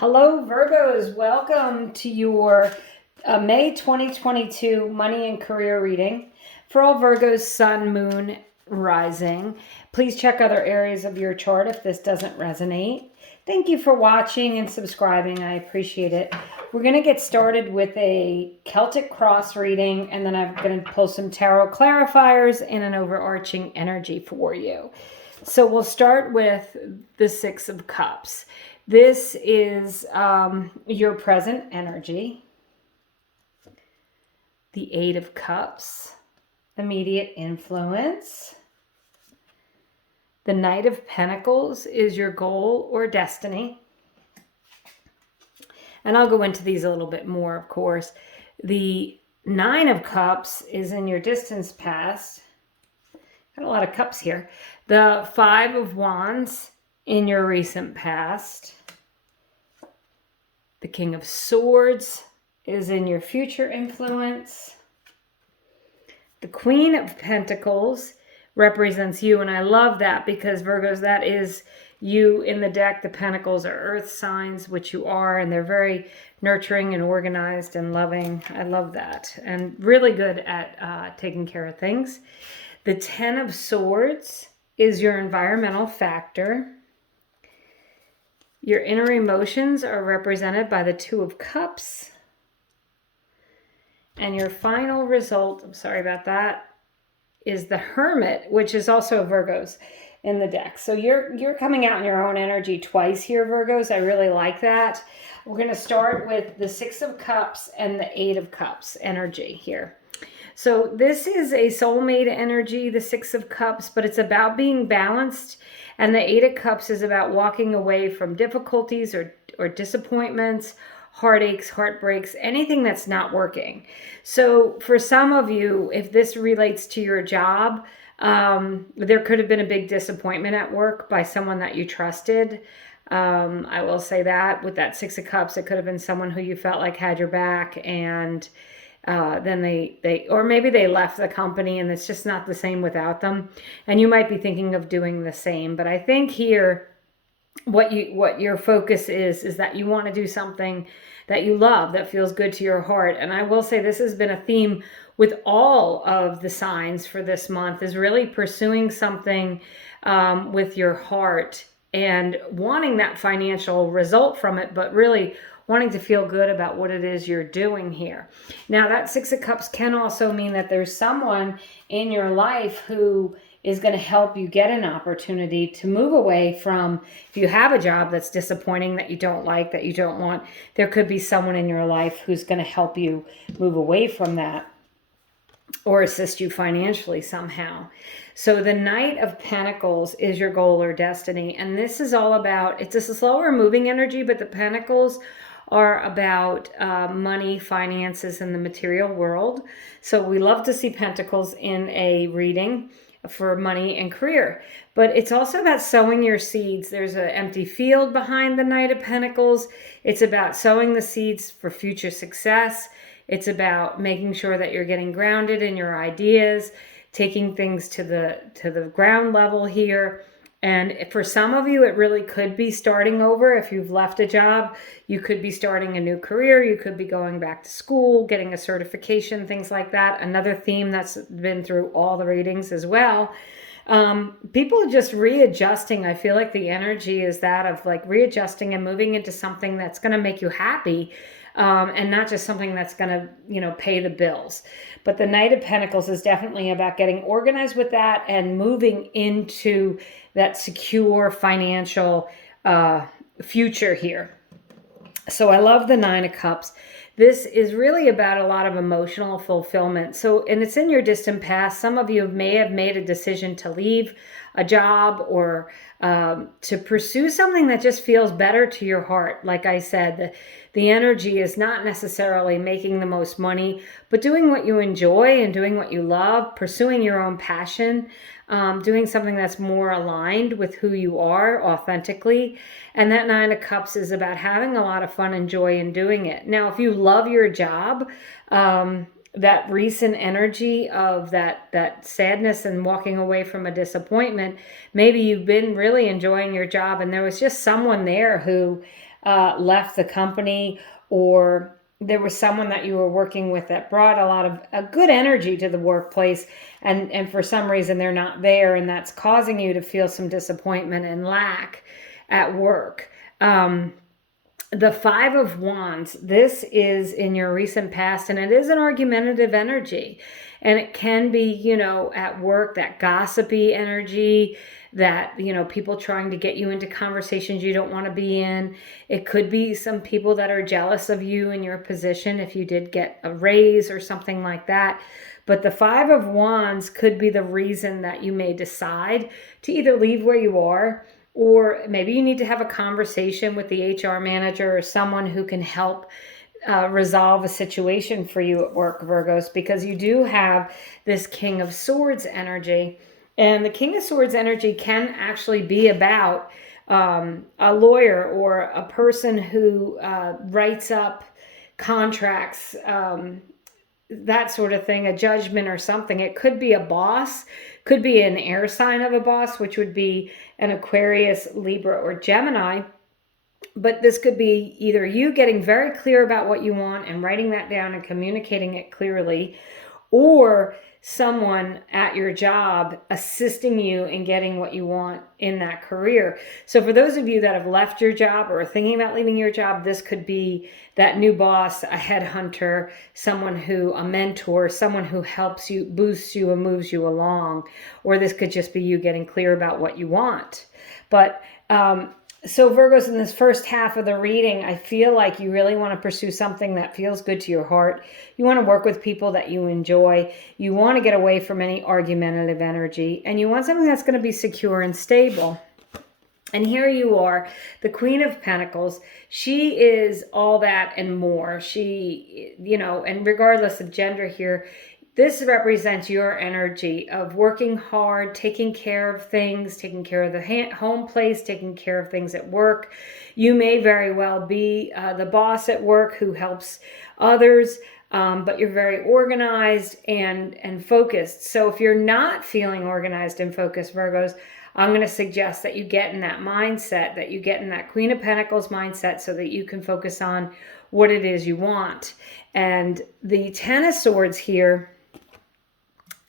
Hello, Virgos. Welcome to your May 2022 money and career reading. For all Virgos, sun, moon, rising. Please check other areas of your chart if this doesn't resonate. Thank you for watching and subscribing. I appreciate it. We're going to get started with a Celtic Cross reading, and then I'm going to pull some tarot clarifiers and an overarching energy for you. So we'll start with the Six of Cups. This is your present energy. The Eight of Cups, immediate influence. The Knight of Pentacles is your goal or destiny. And I'll go into these a little bit more, of course. The Nine of Cups is in your distance past. Got a lot of cups here. The Five of Wands in your recent past. The King of Swords is in your future influence. The Queen of Pentacles represents you, and I love that because Virgos, that is you in the deck. The Pentacles are earth signs, which you are, and they're very nurturing and organized and loving. I love that, and really good at taking care of things. The Ten of Swords is your environmental factor. Your inner emotions are represented by the Two of Cups. And your final result, I'm sorry about that, is the Hermit, which is also Virgos in the deck. So you're coming out in your own energy twice here, Virgos. I really like that. We're going to start with the Six of Cups and the Eight of Cups energy here. So this is a soulmate energy, the Six of Cups, but it's about being balanced. And the Eight of Cups is about walking away from difficulties or disappointments, heartaches, heartbreaks, anything that's not working. So for some of you, if this relates to your job, there could have been a big disappointment at work by someone that you trusted. I will say that with that Six of Cups, it could have been someone who you felt like had your back, and then they or maybe they left the company and it's just not the same without them. And you might be thinking of doing the same. But I think here what your focus is that you want to do something that you love, that feels good to your heart. And I will say this has been a theme with all of the signs for this month, is really pursuing something with your heart and wanting that financial result from it, but really wanting to feel good about what it is you're doing here. Now, that Six of Cups can also mean that there's someone in your life who is going to help you get an opportunity to move away from, if you have a job that's disappointing, that you don't like, that you don't want, there could be someone in your life who's going to help you move away from that or assist you financially somehow. So the Knight of Pentacles is your goal or destiny. And this is all about, it's a slower moving energy, but the Pentacles are about money, finances, and the material world. So we love to see Pentacles in a reading for money and career. But it's also about sowing your seeds. There's an empty field behind the Knight of Pentacles. It's about sowing the seeds for future success. It's about making sure that you're getting grounded in your ideas, taking things to the ground level here. And for some of you, it really could be starting over. If you've left a job, you could be starting a new career. You could be going back to school, getting a certification, things like that. Another theme that's been through all the readings as well. People just readjusting. I feel like the energy is that of like readjusting and moving into something that's going to make you happy. And not just something that's going to, pay the bills. But the Knight of Pentacles is definitely about getting organized with that and moving into that secure financial future here. So I love the Nine of Cups. This is really about a lot of emotional fulfillment. So, and it's in your distant past. Some of you may have made a decision to leave a job or to pursue something that just feels better to your heart. Like I said, the energy is not necessarily making the most money, but doing what you enjoy and doing what you love, pursuing your own passion, doing something that's more aligned with who you are authentically. And that Nine of Cups is about having a lot of fun and joy in doing it. Now, if you love your job, that recent energy of that sadness and walking away from a disappointment, maybe you've been really enjoying your job and there was just someone there who left the company, or there was someone that you were working with that brought a lot of a good energy to the workplace, and for some reason they're not there, and that's causing you to feel some disappointment and lack at work. The Five of Wands, this is in your recent past, and it is an argumentative energy. And it can be, at work, that gossipy energy, that, people trying to get you into conversations you don't want to be in. It could be some people that are jealous of you in your position if you did get a raise or something like that. But the Five of Wands could be the reason that you may decide to either leave where you are, or maybe you need to have a conversation with the HR manager or someone who can help resolve a situation for you at work, Virgos, because you do have this King of Swords energy. And the King of Swords energy can actually be about a lawyer or a person who writes up contracts, that sort of thing, a judgment or something. It could be a boss, could be an air sign of a boss, which would be an Aquarius, Libra, or Gemini. But this could be either you getting very clear about what you want and writing that down and communicating it clearly, or someone at your job assisting you in getting what you want in that career. So for those of you that have left your job or are thinking about leaving your job, this could be that new boss, a headhunter, a mentor, someone who helps you, boosts you, and moves you along. Or this could just be you getting clear about what you want. But so Virgos, in this first half of the reading, I feel like you really want to pursue something that feels good to your heart. You want to work with people that you enjoy. You want to get away from any argumentative energy. And you want something that's going to be secure and stable. And here you are, the Queen of Pentacles. She is all that and more. She, and regardless of gender here, this represents your energy of working hard, taking care of things, taking care of the home place, taking care of things at work. You may very well be the boss at work who helps others, but you're very organized and focused. So if you're not feeling organized and focused, Virgos, I'm going to suggest that you get in that mindset, that you get in that Queen of Pentacles mindset so that you can focus on what it is you want. And the Ten of Swords here,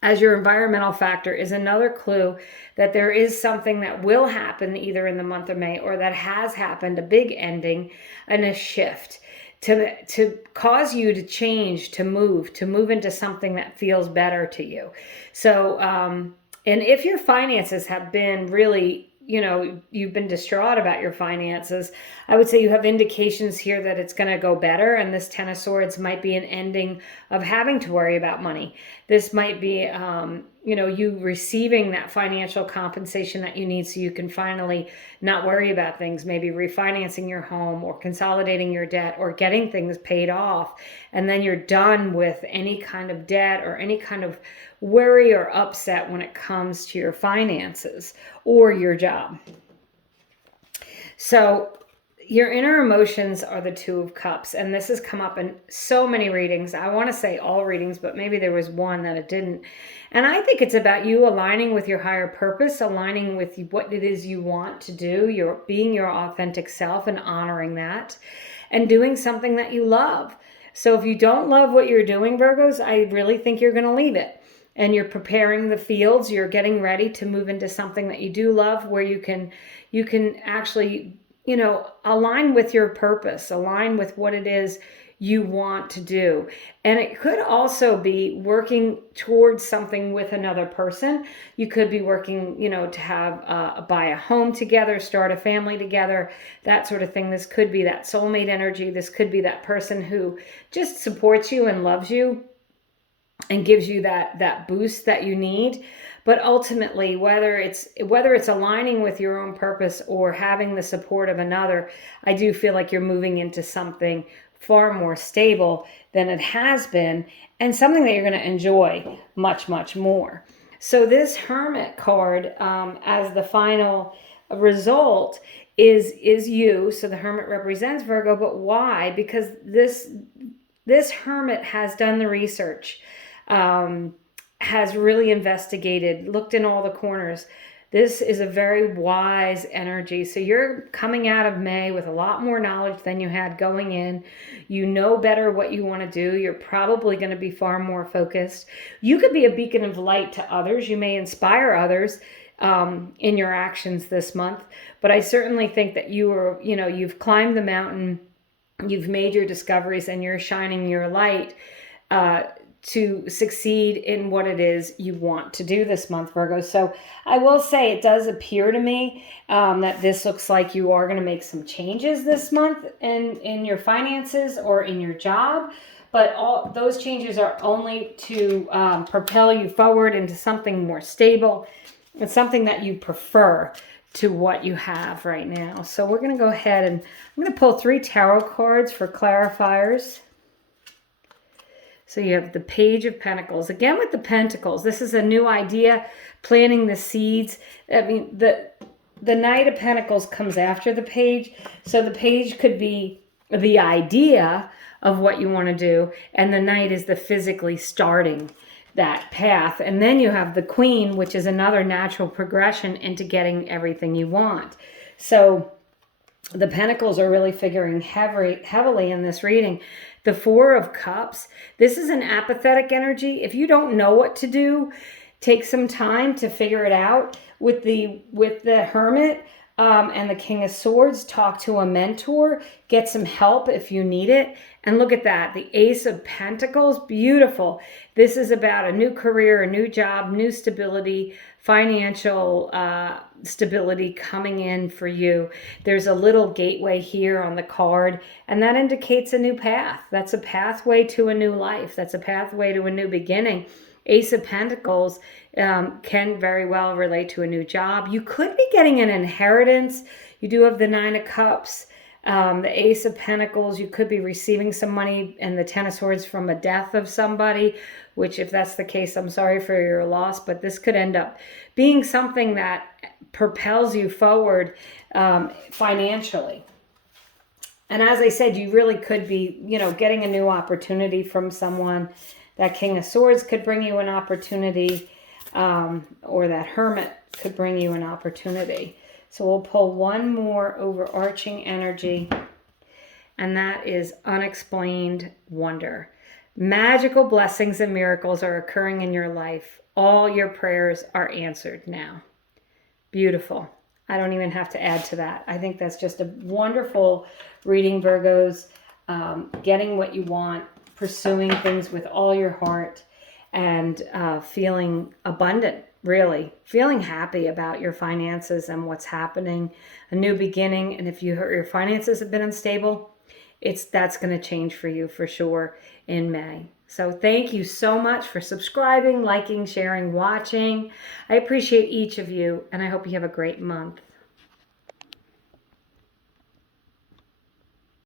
as your environmental factor, is another clue that there is something that will happen either in the month of May or that has happened, a big ending and a shift to cause you to change, to move into something that feels better to you. So, and if your finances have been really, you've been distraught about your finances, I would say you have indications here that it's going to go better. And this Ten of Swords might be an ending of having to worry about money. This might be, you receiving that financial compensation that you need so you can finally not worry about things, maybe refinancing your home or consolidating your debt or getting things paid off. And then you're done with any kind of debt or any kind of worry or upset when it comes to your finances or your job. So your inner emotions are the Two of Cups, and this has come up in so many readings. I want to say all readings, but maybe there was one that it didn't. And I think it's about you aligning with your higher purpose, aligning with what it is you want to do, you're being your authentic self and honoring that, and doing something that you love. So if you don't love what you're doing, Virgos, I really think you're going to leave it. And you're preparing the fields, you're getting ready to move into something that you do love, where you can actually, align with your purpose, align with what it is you want to do. And it could also be working towards something with another person. You could be working, to have buy a home together, start a family together, that sort of thing. This could be that soulmate energy. This could be that person who just supports you and loves you and gives you that boost that you need. But ultimately, whether it's aligning with your own purpose or having the support of another, I do feel like you're moving into something far more stable than it has been, and something that you're going to enjoy much, much more. So this Hermit card, as the final result, is you. So the Hermit represents Virgo, but why? Because this Hermit has done the research, has really investigated, looked in all the corners, This is a very wise energy. So you're coming out of May with a lot more knowledge than you had going in. You know better what you want to do. You're probably going to be far more focused. You could be a beacon of light to others. You may inspire others in your actions this month. But I certainly think that you've climbed the mountain, you've made your discoveries, and you're shining your light to succeed in what it is you want to do this month, Virgo. So I will say it does appear to me that this looks like you are going to make some changes this month in your finances or in your job. But all those changes are only to propel you forward into something more stable. It's something that you prefer to what you have right now. So we're going to go ahead and I'm going to pull 3 tarot cards for clarifiers. So you have the Page of Pentacles. Again with the Pentacles, this is a new idea, planting the seeds. I mean, the Knight of Pentacles comes after the Page. So the Page could be the idea of what you want to do, and the Knight is the physically starting that path. And then you have the Queen, which is another natural progression into getting everything you want. So the Pentacles are really figuring heavily in this reading. The Four of Cups, this is an apathetic energy. If you don't know what to do, take some time to figure it out. With the Hermit and the King of Swords, talk to a mentor, get some help if you need it. And look at that, the Ace of Pentacles, beautiful. This is about a new career, a new job, new stability, financial stability coming in for you. There's a little gateway here on the card, and that indicates a new path. That's a pathway to a new life. That's a pathway to a new beginning. Ace of Pentacles can very well relate to a new job. You could be getting an inheritance. You do have the Nine of Cups. The Ace of Pentacles, you could be receiving some money, and the Ten of Swords from a death of somebody, which if that's the case, I'm sorry for your loss, but this could end up being something that propels you forward financially. And as I said, you really could be, getting a new opportunity from someone. That King of Swords could bring you an opportunity, or that Hermit could bring you an opportunity. So we'll pull one more overarching energy, and that is unexplained wonder. Magical blessings and miracles are occurring in your life. All your prayers are answered now. Beautiful. I don't even have to add to that. I think that's just a wonderful reading, Virgos. Getting what you want, pursuing things with all your heart, and feeling abundant, really. Feeling happy about your finances and what's happening. A new beginning. And if your finances have been unstable, that's going to change for you for sure in May. So thank you so much for subscribing, liking, sharing, watching. I appreciate each of you, and I hope you have a great month.